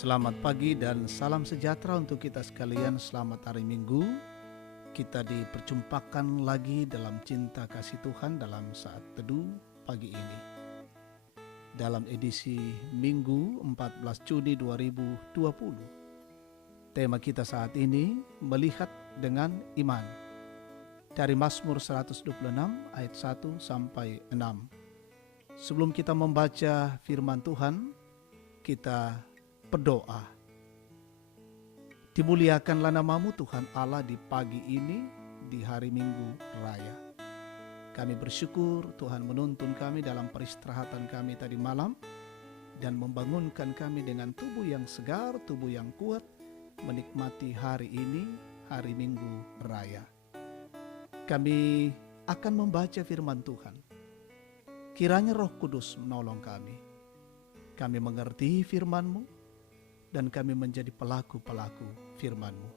Selamat pagi dan salam sejahtera untuk kita sekalian. Selamat hari Minggu. Kita diperjumpakan lagi dalam cinta kasih Tuhan dalam saat teduh pagi ini. Dalam edisi Minggu 14 Juni 2020. Tema kita saat ini melihat dengan iman. Dari Mazmur 126 ayat 1 sampai 6. Sebelum kita membaca firman Tuhan, kita berdoa. Dimuliakanlah namamu Tuhan Allah di pagi ini, di hari Minggu Raya. Kami bersyukur Tuhan menuntun kami dalam peristirahatan kami tadi malam dan membangunkan kami dengan tubuh yang segar, tubuh yang kuat, menikmati hari ini, hari Minggu Raya. Kami akan membaca firman Tuhan. Kiranya Roh Kudus menolong kami. Kami mengerti firman-Mu dan kami menjadi pelaku-pelaku firman-Mu.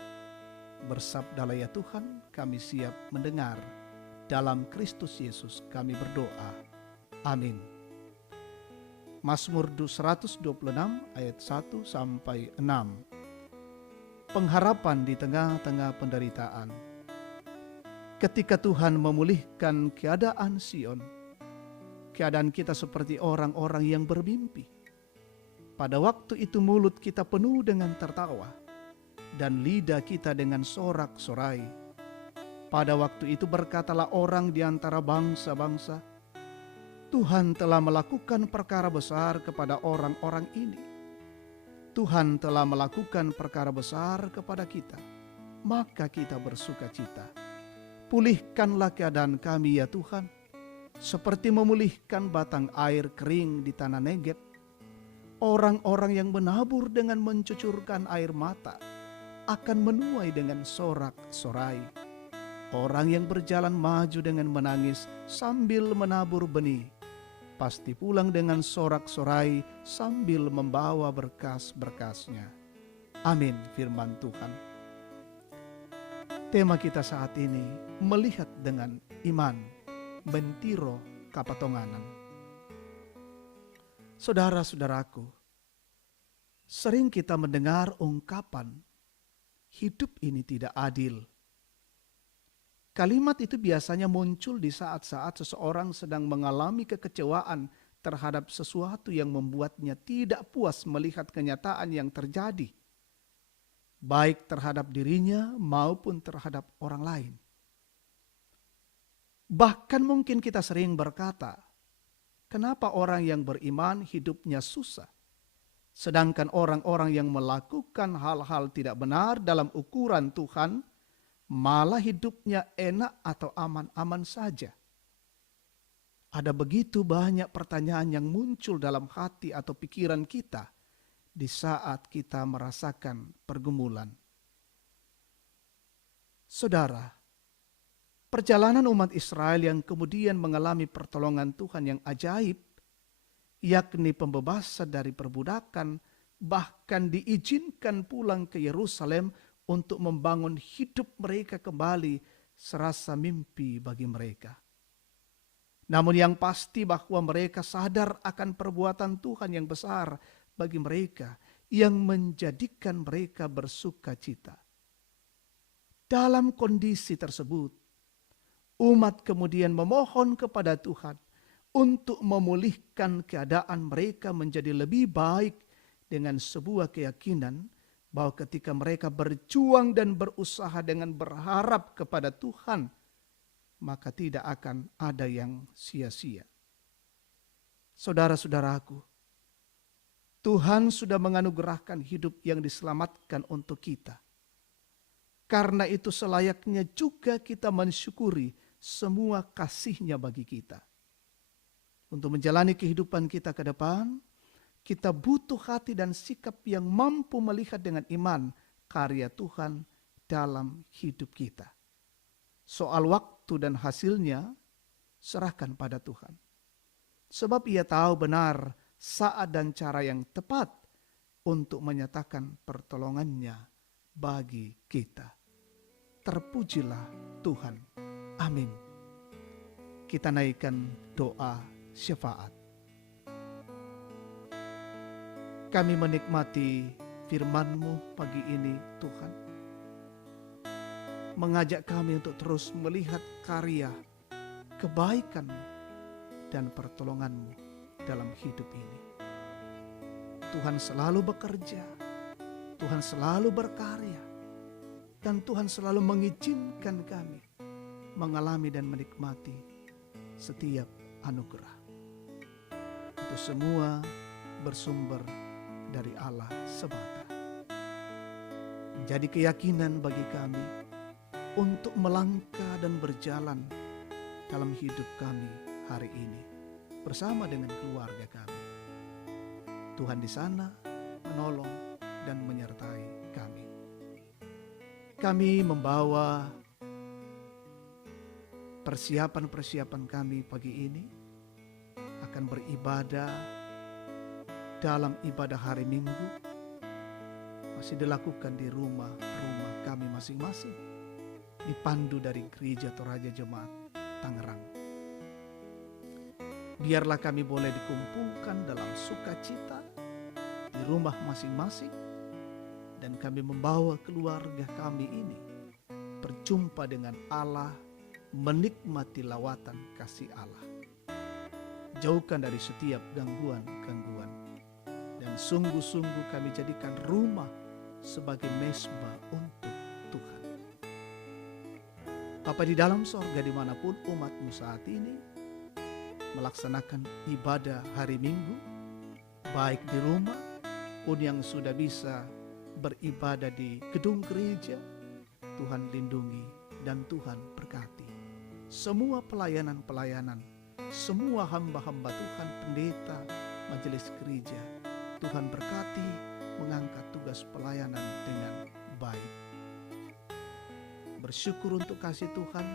Bersabdalah ya Tuhan, kami siap mendengar. Dalam Kristus Yesus kami berdoa. Amin. Mazmur 126 ayat 1 sampai 6. Pengharapan di tengah-tengah penderitaan. Ketika Tuhan memulihkan keadaan Sion, keadaan kita seperti orang-orang yang bermimpi. Pada waktu itu mulut kita penuh dengan tertawa dan lidah kita dengan sorak-sorai. Pada waktu itu berkatalah orang di antara bangsa-bangsa, Tuhan telah melakukan perkara besar kepada orang-orang ini. Tuhan telah melakukan perkara besar kepada kita, maka kita bersuka cita. Pulihkanlah keadaan kami ya Tuhan, seperti memulihkan batang air kering di tanah Negeb. Orang-orang yang menabur dengan mencucurkan air mata akan menuai dengan sorak-sorai. Orang yang berjalan maju dengan menangis sambil menabur benih, pasti pulang dengan sorak-sorai sambil membawa berkas-berkasnya. Amin, firman Tuhan. Tema kita saat ini, melihat dengan iman, bentiro kapatonganan. Saudara-saudaraku, sering kita mendengar ungkapan, hidup ini tidak adil. Kalimat itu biasanya muncul di saat-saat seseorang sedang mengalami kekecewaan terhadap sesuatu yang membuatnya tidak puas melihat kenyataan yang terjadi, baik terhadap dirinya maupun terhadap orang lain. Bahkan mungkin kita sering berkata, kenapa orang yang beriman hidupnya susah, sedangkan orang-orang yang melakukan hal-hal tidak benar dalam ukuran Tuhan, malah hidupnya enak atau aman-aman saja. Ada begitu banyak pertanyaan yang muncul dalam hati atau pikiran kita di saat kita merasakan pergumulan. Saudara, perjalanan umat Israel yang kemudian mengalami pertolongan Tuhan yang ajaib, yakni pembebasan dari perbudakan, bahkan diizinkan pulang ke Yerusalem untuk membangun hidup mereka kembali, serasa mimpi bagi mereka. Namun yang pasti bahwa mereka sadar akan perbuatan Tuhan yang besar bagi mereka, yang menjadikan mereka bersuka cita. Dalam kondisi tersebut, umat kemudian memohon kepada Tuhan untuk memulihkan keadaan mereka menjadi lebih baik dengan sebuah keyakinan bahwa ketika mereka berjuang dan berusaha dengan berharap kepada Tuhan, maka tidak akan ada yang sia-sia. Saudara-saudaraku, Tuhan sudah menganugerahkan hidup yang diselamatkan untuk kita. Karena itu selayaknya juga kita mensyukuri semua kasih-Nya bagi kita. Untuk menjalani kehidupan kita ke depan, kita butuh hati dan sikap yang mampu melihat dengan iman karya Tuhan dalam hidup kita. Soal waktu dan hasilnya, serahkan pada Tuhan. Sebab Ia tahu benar saat dan cara yang tepat untuk menyatakan pertolongannya bagi kita. Terpujilah Tuhan. Amin. Kita naikkan doa syafaat. Kami menikmati firman-Mu pagi ini Tuhan, mengajak kami untuk terus melihat karya kebaikan-Mu dan pertolongan-Mu dalam hidup ini. Tuhan selalu bekerja, Tuhan selalu berkarya, dan Tuhan selalu mengizinkan kami mengalami dan menikmati setiap anugerah. Itu semua bersumber dari Allah semata. Jadi keyakinan bagi kami untuk melangkah dan berjalan dalam hidup kami hari ini bersama dengan keluarga kami. Tuhan di sana menolong dan menyertai kami. Kami membawa persiapan-persiapan kami pagi ini akan beribadah dalam ibadah hari Minggu masih dilakukan di rumah-rumah kami masing-masing, dipandu dari Gereja Toraja Jemaat Tangerang. Biarlah kami boleh dikumpulkan dalam sukacita di rumah masing-masing, dan kami membawa keluarga kami ini berjumpa dengan Allah, menikmati lawatan kasih Allah. Jauhkan dari setiap gangguan-gangguan, dan sungguh-sungguh kami jadikan rumah sebagai mezbah untuk Tuhan. Bapa di dalam sorga, dimanapun umat-Mu saat ini melaksanakan ibadah hari Minggu, baik di rumah pun yang sudah bisa beribadah di gedung gereja, Tuhan lindungi dan Tuhan berkati. Semua pelayanan-pelayanan, semua hamba-hamba Tuhan, pendeta, majelis gereja, Tuhan berkati mengangkat tugas pelayanan dengan baik. Bersyukur untuk kasih Tuhan,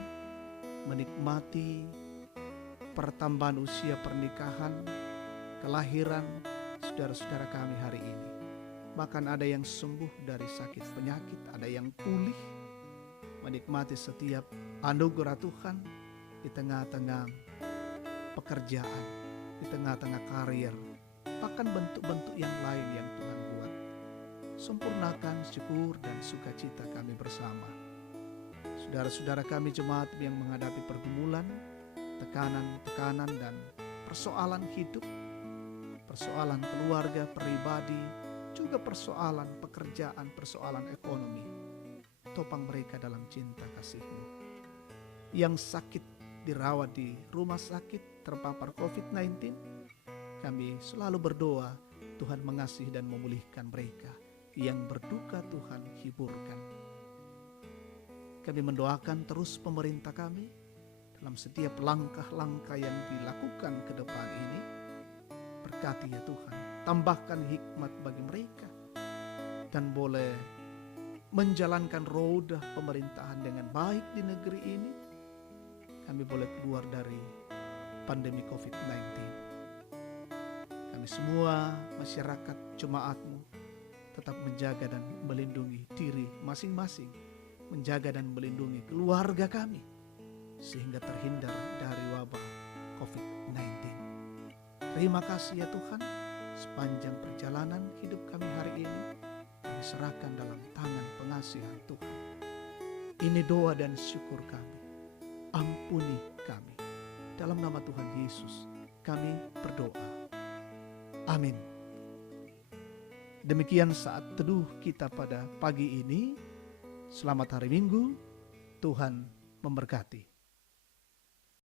menikmati pertambahan usia pernikahan, kelahiran saudara-saudara kami hari ini. Bahkan ada yang sembuh dari sakit penyakit, ada yang pulih, menikmati setiap anugerah Tuhan di tengah-tengah pekerjaan, di tengah-tengah karir, bahkan bentuk-bentuk yang lain yang Tuhan buat. Sempurnakan syukur dan sukacita kami bersama. Saudara-saudara kami jemaat yang menghadapi pergumulan, tekanan-tekanan dan persoalan hidup, persoalan keluarga, pribadi, juga persoalan pekerjaan, persoalan ekonomi. Topang mereka dalam cinta kasih-Mu. Yang sakit dirawat di rumah sakit terpapar COVID-19, kami selalu berdoa Tuhan mengasihi dan memulihkan mereka. Yang berduka Tuhan hiburkan. Kami mendoakan terus pemerintah kami dalam setiap langkah-langkah yang dilakukan ke depan ini. Berkati ya Tuhan, tambahkan hikmat bagi mereka, dan boleh menjalankan roda pemerintahan dengan baik di negeri ini. Kami boleh keluar dari pandemi COVID-19. Kami semua masyarakat jemaat-Mu tetap menjaga dan melindungi diri masing-masing, menjaga dan melindungi keluarga kami, sehingga terhindar dari wabah COVID-19. Terima kasih ya Tuhan, sepanjang perjalanan hidup kami hari ini, kami serahkan dalam tangan pengasihan Tuhan. Ini doa dan syukur kami, ampuni kami. Dalam nama Tuhan Yesus kami berdoa. Amin. Demikian saat teduh kita pada pagi ini. Selamat hari Minggu, Tuhan memberkati.